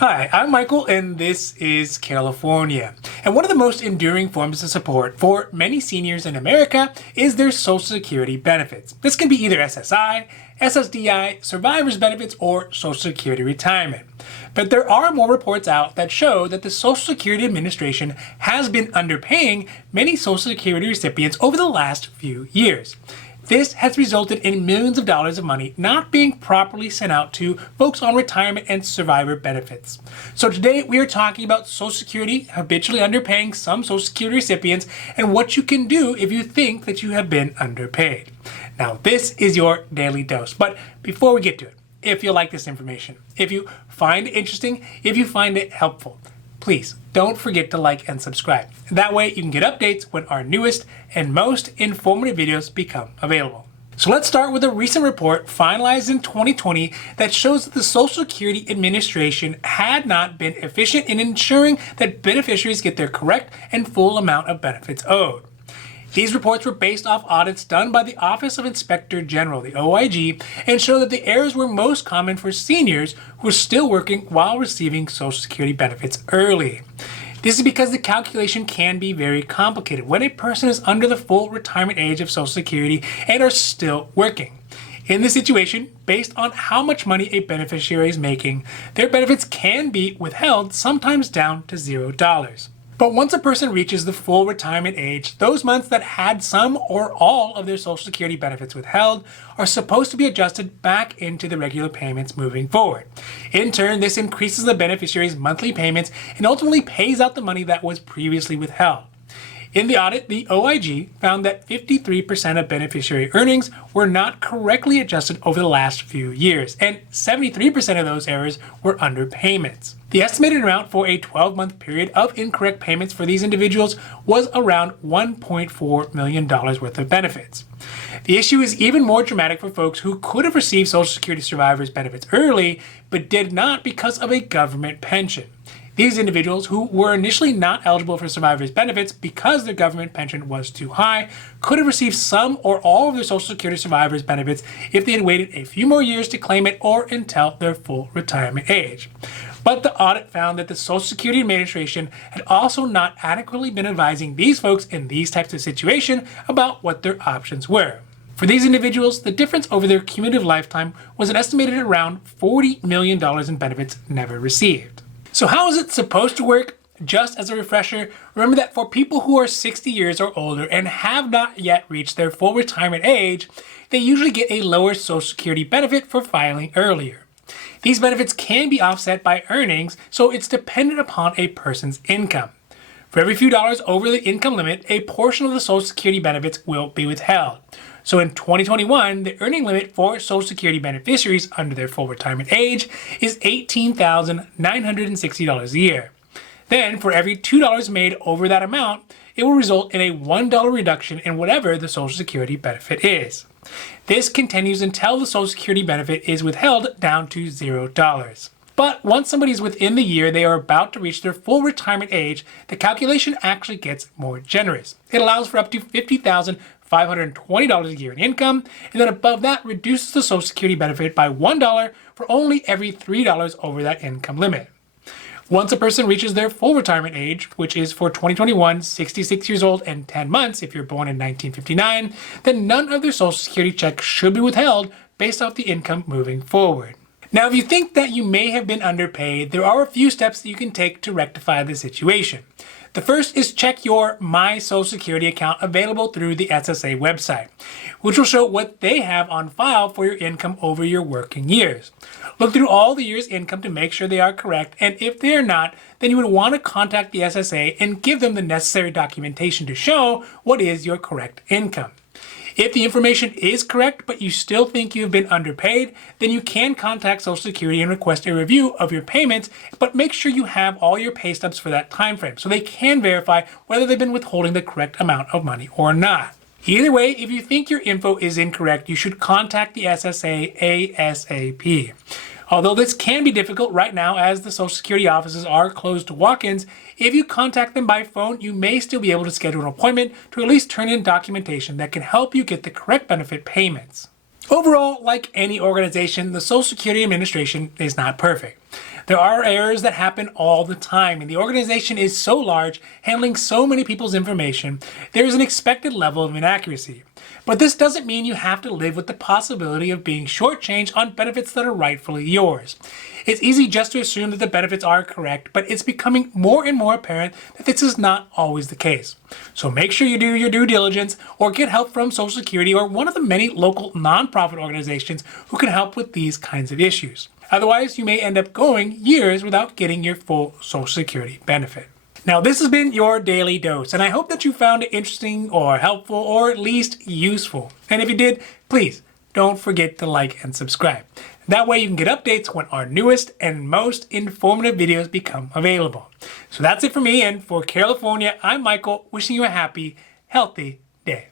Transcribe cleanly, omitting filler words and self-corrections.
Hi, I'm Michael and this is Carelifornia. And one of the most enduring forms of support for many seniors in America is their Social Security benefits. This can be either SSI, SSDI, survivor's benefits, or Social Security retirement. But there are more reports out that show that the Social Security Administration has been underpaying many Social Security recipients over the last few years. This has resulted in millions of dollars of money not being properly sent out to folks on retirement and survivor benefits. So today we are talking about Social Security habitually underpaying some Social Security recipients and what you can do if you think that you have been underpaid. Now this is your daily dose, but before we get to it, if you like this information, if you find it interesting, if you find it helpful, please don't forget to like and subscribe. That way you can get updates when our newest and most informative videos become available. So let's start with a recent report finalized in 2020 that shows that the Social Security Administration had not been efficient in ensuring that beneficiaries get their correct and full amount of benefits owed. These reports were based off audits done by the Office of Inspector General, the OIG, and show that the errors were most common for seniors who are still working while receiving Social Security benefits early. This is because the calculation can be very complicated when a person is under the full retirement age of Social Security and are still working. In this situation, based on how much money a beneficiary is making, their benefits can be withheld, sometimes down to $0. But once a person reaches the full retirement age, those months that had some or all of their Social Security benefits withheld are supposed to be adjusted back into the regular payments moving forward. In turn, this increases the beneficiary's monthly payments and ultimately pays out the money that was previously withheld. In the audit, the OIG found that 53% of beneficiary earnings were not correctly adjusted over the last few years, and 73% of those errors were underpayments. The estimated amount for a 12-month period of incorrect payments for these individuals was around $1.4 million worth of benefits. The issue is even more dramatic for folks who could have received Social Security survivors benefits early, but did not because of a government pension. These individuals, who were initially not eligible for survivors benefits because their government pension was too high, could have received some or all of their Social Security survivors benefits if they had waited a few more years to claim it or until their full retirement age. But the audit found that the Social Security Administration had also not adequately been advising these folks in these types of situations about what their options were. For these individuals, the difference over their cumulative lifetime was an estimated around $40 million in benefits never received. So how is it supposed to work? Just as a refresher, remember that for people who are 60 years or older and have not yet reached their full retirement age, they usually get a lower Social Security benefit for filing earlier. These benefits can be offset by earnings, so it's dependent upon a person's income. For every few dollars over the income limit, a portion of the Social Security benefits will be withheld. So in 2021, the earning limit for Social Security beneficiaries under their full retirement age is $18,960 a year. Then, for every $2 made over that amount, it will result in a $1 reduction in whatever the Social Security benefit is. This continues until the Social Security benefit is withheld down to $0. But once somebody is within the year they are about to reach their full retirement age, the calculation actually gets more generous. It allows for up to $50,520 a year in income, and then above that reduces the Social Security benefit by $1 for only every $3 over that income limit. Once a person reaches their full retirement age, which is for 2021, 66 years old and 10 months if you're born in 1959, then none of their Social Security checks should be withheld based off the income moving forward. Now, if you think that you may have been underpaid, there are a few steps that you can take to rectify the situation. The first is check your My Social Security account available through the SSA website, which will show what they have on file for your income over your working years. Look through all the year's income to make sure they are correct, and if they are not, then you would want to contact the SSA and give them the necessary documentation to show what is your correct income. If the information is correct, but you still think you've been underpaid, then you can contact Social Security and request a review of your payments, but make sure you have all your pay stubs for that time frame so they can verify whether they've been withholding the correct amount of money or not. Either way, if you think your info is incorrect, you should contact the SSA ASAP. Although this can be difficult right now as the Social Security offices are closed to walk-ins, if you contact them by phone, you may still be able to schedule an appointment to at least turn in documentation that can help you get the correct benefit payments. Overall, like any organization, the Social Security Administration is not perfect. There are errors that happen all the time, and the organization is so large, handling so many people's information, there is an expected level of inaccuracy. But this doesn't mean you have to live with the possibility of being shortchanged on benefits that are rightfully yours. It's easy just to assume that the benefits are correct, but it's becoming more and more apparent that this is not always the case. So make sure you do your due diligence or get help from Social Security or one of the many local nonprofit organizations who can help with these kinds of issues. Otherwise, you may end up going years without getting your full Social Security benefit. Now, this has been your Daily Dose, and I hope that you found it interesting or helpful or at least useful. And if you did, please don't forget to like and subscribe. That way you can get updates when our newest and most informative videos become available. So that's it for me, and for Carelifornia, I'm Michael, wishing you a happy, healthy day.